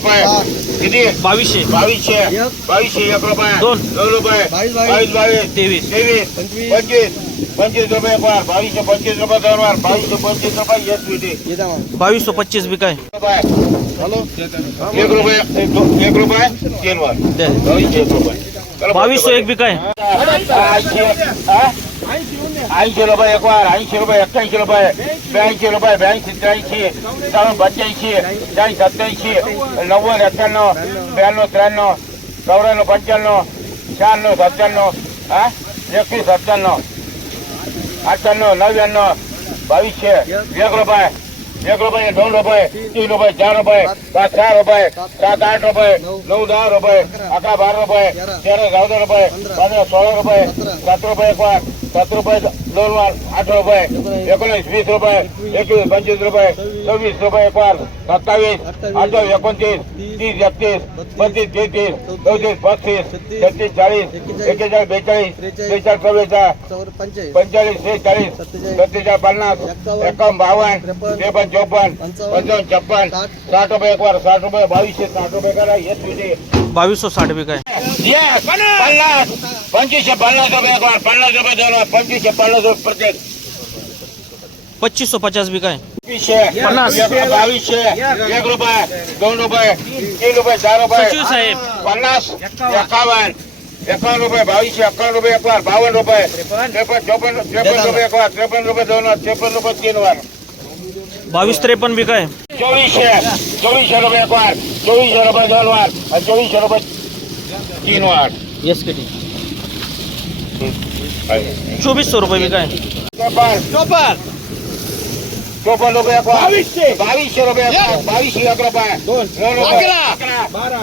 रुपये। किती? बावीसशे. बावीसशे. एक. बावीसशे एक रुपये. दोन. दोन रुपये. बावीस, बावीस. तेवीस. तेवीस. पंचवीस. पंचवीस. रुपये पार बावीसशे पंचवीस रुपये दोन वार बावीसशे पंचवीस रुपये एक बावीसशे पच्चीस बी काय? हॅलो? एक रुपये. एक रुपये. तीन वार. बावीसशे एक रुपये. बावीसशे एक बी काय? ఐదు రూపాయి ఎక్కువ ఐదు రూపాయి ఎక్కైదు రూపాయి బ్యాంక్ రూపాయి బ్యాంక్ સિત્યાસી ત્રણ પંચ્યાસી ત્રણ સત્યાસી નવ્વદ અઠ્ઠાણું બ્યાણું ત્રાણું ચોરાણું પંચાણું છ્યાણું સત્તાણું હા? એકવીસ સત્તાણું અઠ્ઠાણું નવ્યાણું ભવિષ્ય એક રૂપિયા એક રૂપિયા, દોઢ રૂપિયા ત્રણ રૂપિયા, ચાર રૂપિયા, પાંચ ચાર રૂપિયા, સાત, આઠ રૂપિયા, નવ, દસ રૂપિયા અગા બાર રૂપિયા, તેર, ચૌદ રૂપિયા, પંદર, સોળ રૂપિયા, સત્તર રૂપિયા એક વાર, સત્તર રૂપિયા दोन वार आठ रुपये एकोणीस वीस रुपये एकवीस पंचवीस रुपये सव्वीस रुपये एक वार सत्तावीस अठ्ठावीस एकोणतीस तीस एकतीस बत्तीस तेहतीस चौतीस पस्तीस छत्तीस चाळीस एक्केचाळीस बेचाळीस बेचाळीस चव्वेचाळीस पंचेचाळीस सेहेचाळीस सत्तेचाळीस पन्नास एकावन्न बावन्न त्रेपन्न चौपन्न पंचावन्न छप्पन साठ रुपये एक वर साठ रुपये बावीसशे साठ रुपये करा येत तुझे बावीसशे साठ बी काय? पन्नास पंचवीसशे पन्नास रुपये एक वर पन्नास रुपये दोन वर पंचवीसशे पन्नास प्रत्येक पच्चीसशे पचास बी काय एकवीसशे पन्नास. एक- रुपये दोन रुपये तीन रुपये चार रुपये साहेब. पन्नास एकावन्न एकावन्न रुपये बावीसशे एकावन्न रुपये एक वर बावन्न रुपये त्रेपन्न चौपन्न त्रेपन्न रुपये एक वर त्रेपन्न रुपये दोन वर त्रेपन्न रुपये तीन वर बावीस त्रेपन्न बी काय चोवीसशे चोवीसशे रुपये एक वार चोवीसशे रुपये दोन वार आणि चोवीसशे रुपये तीन वार एस के टी चोवीसशे रुपये बी काय चोपन्न. चोपन्न रुपये बावीसशे. बावीसशे रुपये बावीसशे एक रुपये. दोन. अकरा. बारा.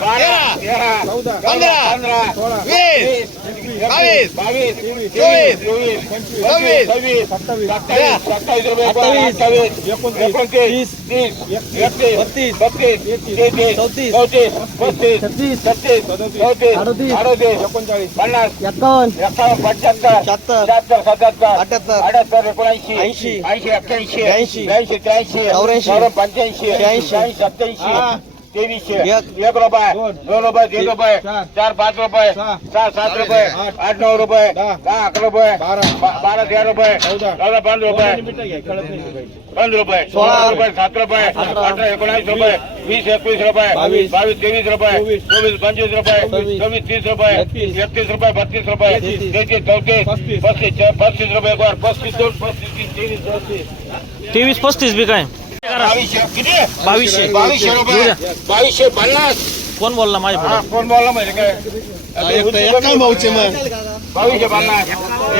तेरा. पंधरा. पंधरा वीस. बावीस बावीस चोवीस पंचवीस सव्वीस सत्तावीस सत्तावीस अठ्ठावीस एकोणतीस तीस एकतीस बत्तीस बत्तीस तेहतीस चौतीस, चौतीस पस्तीस छत्तीस, छत्तीस चौतीस अडतीस, अडतीस एकोणचाळीस पन्नास एकावन्न एकावन्न पंच्याहत्तर शहात्तर, शहात्तर सत्याहत्तर अठ्याहत्तर, अठ्याहत्तर एकोणऐंशी ऐंशी, ऐंशी अठ्ठ्याऐंशी ऐंशी ऐंशी त्र्याऐंशी चौऱ्याऐंशी, पंच्याऐंशी ऐंशी ऐंशी सत्याऐंशी ત્રેવીસ છે. એક રૂપિયા. દો રૂપિયા ત્રણ રૂપિયા. ચાર. પાંચ રૂપિયા. સાત સાત રૂપિયા. આઠ નવ રૂપિયા. આઠ રૂપિયા. બાર અગિયાર રૂપિયા. ચૌદ પાંચ રૂપિયા. પંદર રૂપિયા સોળ રૂપિયા સાત રૂપિયા. અઢાર ઓગણીસ રૂપિયા. વીસ એકવીસ રૂપિયા. બાવીસ. ત્રેવીસ રૂપિયા. ચોવીસ. પંચવીસ રૂપિયા. ચોવીસ ત્રીસ રૂપિયા. એકત્રીસ રૂપિયા બત્રીસ રૂપિયા. તેત્રીસ ચૌત્રીસ. પસ્તીસ પસ્તીસ રૂપિયા પસ્તીસ ત્રેવીસ પસ્તીસ બી કાંઈ. काय बावीसशे किती? बावीसशे. बावीसशे रुपये. बावीसशे पन्नास. कोण बोलला माझ्या हा, पुढे? कोण बोलला माहिती काय? बावीसशे पन्नास.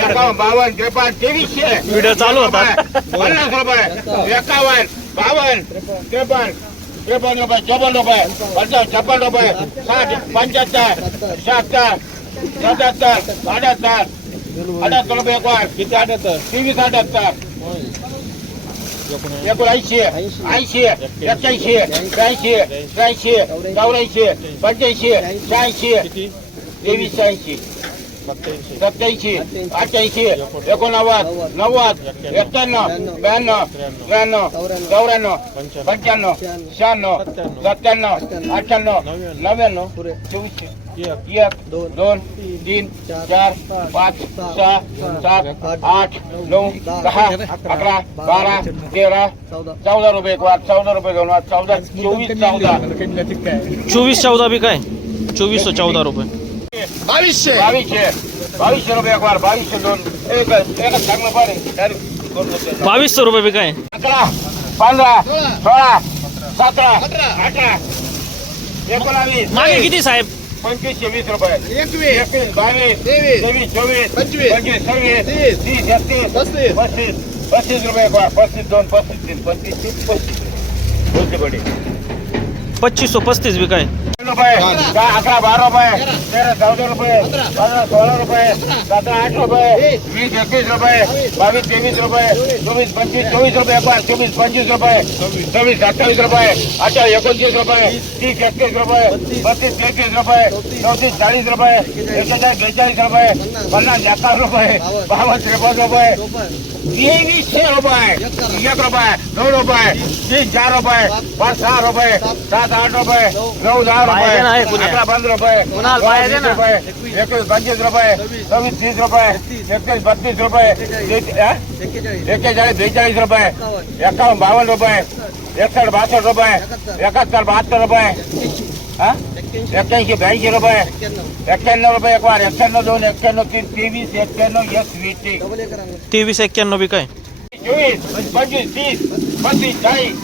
एकावन्न बावन्न त्रेपन्न तेवीसशे. व्हिडिओ चालू होता. पन्नास रुपये. एकावन्न बावन्न त्रेपन्न त्रेपन्न रुपये चौपन्न रुपये पंचावन्न छप्पन रुपये साठ पंच्याहत्तर शहात्तर सत्याहत्तर अठ्याहत्तर अठ्याहत्तर रुपये एक वार. किती अठ्याहत्तर? तेवीस अठ्याहत्तर. एकोणऐंशी ऐंशी एक्क्याऐंशी त्र्याऐंशी त्र्याऐंशी चौऱ्याऐंशी पंच्याऐंशी शहाऐंशी तेवीस शहाऐंशी सत्याऐंशी. अठ्ठ्याऐंशी. एकोणनव्वद. नव्वद. एक्क्याण्णव. ब्याण्णव. त्र्याण्णव चौऱ्याण्णव. पंच्याण्णव. शहाण्णव. सत्त्याण्णव. अठ्ठ्याण्णव. नव्याण्णव. चोवीसशे एक. दोन. तीन. चार. पाच. सहा. सात. आठ. नऊ. दहा. अकरा. बारा. तेरा. चौदा. रुपये एक वार चौदा रुपये दोन वार चौदा. चोवीस चौदा. चोवीस चौदा बी काय? चोवीसशे चौदा रुपये. बावीसशे बावीसशे बावीसशे रुपये एक वार बावीसशे दोन एक एक चांगलं पारे डायरेक्ट दोन रुपये बावीसशे रुपये बी काय अकरा पंधरा सोळा सतरा अठरा एकोणावीस मागे किती साहेब पंचवीसशे वीस रुपये एकवीस एकवीस बावीस तेवीस चोवीस पंचवीस पंचवीस सव्वीस तीस एकतीस पस्तीस पस्तीस पस्तीस रुपये एक वार पस्तीस दोन पस्तीस રૂપિયે આકડા બાર રૂપિયે તેર ચૌદ રૂપિયે પંદર. સોળ રૂપિયે સત્તર આઠ રૂપિયે વીસ. એકવીસ રૂપિયે બાવીસ ત્રેવીસ રૂપિયે ચોવીસ. પંચવીસ ચોવીસ રૂપિયે એકવાર ચોવીસ પંચવીસ રૂપિયે ચોવીસ. સત્તાવીસ રૂપિયે અઠાવીસ એકોણત્રીસ રૂપિયે ત્રીસ એકત્રીસ રૂપિયે બત્રીસ તેત્રીસ રૂપિયે ચોત્રીસ. ચાલીસ રૂપિયે એકચાલીસ બેચાલીસ રૂપિયે પન્નાસ એકાવન રૂપિયે બાવન. ત્રેપન રૂપિયે ત્રેવીસ છે રૂપિયા એક રૂપિયા નવ રૂપિયા ત્રીસ ચાર રૂપિયા પાંચ સાત રૂપિયા સાત આઠ રૂપિયા નવ દસ રૂપિયા આટલા પંદર રૂપિયા એકવીસ પચીસ રૂપિયા છવ્વીસ ત્રીસ રૂપિયા એકવીસ બત્રીસ રૂપિયા એકેચાળીસ. બેચાળીસ રૂપિયા એકાવન બાવન રૂપિયા એકસઠ બાસઠ રૂપિયા એકાહત્તર બહાત્તર રૂપિયા. હા? એક્યાસી બ્યાસી રૂપિયા એક્યાણું રૂપિયા એકવાર એક્યાણું દો ને એક્યાણું ત્રીસ ત્રેવીસ એક્યાણું યસ વીટી ત્રેવીસ એક્યાણું બી કઈ. ચોવીસ પચીસ ત્રીસ પચીસ ચાલીસ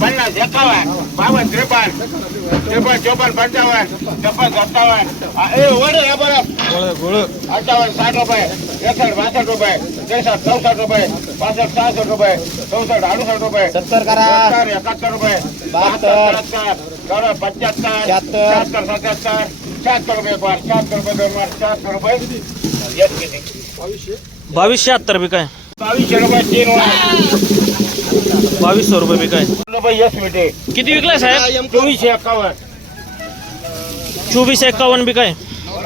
પચાસ એકાવન બાવન ત્રેપન. ચોપન ચોપન પંચાવન ચોપન સત્તાવન. એ વડે આ બરફ અઠાવન સાઠ રૂપિયા. એકસઠ બાસઠ રૂપિયા. ત્રેસઠ ચૌસઠ રૂપિયા. પાસઠ સાસઠ રૂપિયા. ચૌસઠ અડુસઠ રૂપિયા. સત્તર કરાર. એકાત્તર રૂપિયા. બહાત્તર ત્રણ પંચોતેર છાત્તર સત્યાત્તર છાત્તર રૂપિયા બાર છાત્તર રૂપિયા બે માર છાત્તર રૂપિયા ભવિષ્યાત્તર બી કઈ. बावीस रुपये तीन रुपये विकाय रुपये यस मिळते चौबीस विकलाय साहेब चोवीसशे एक्कावन्न विकाय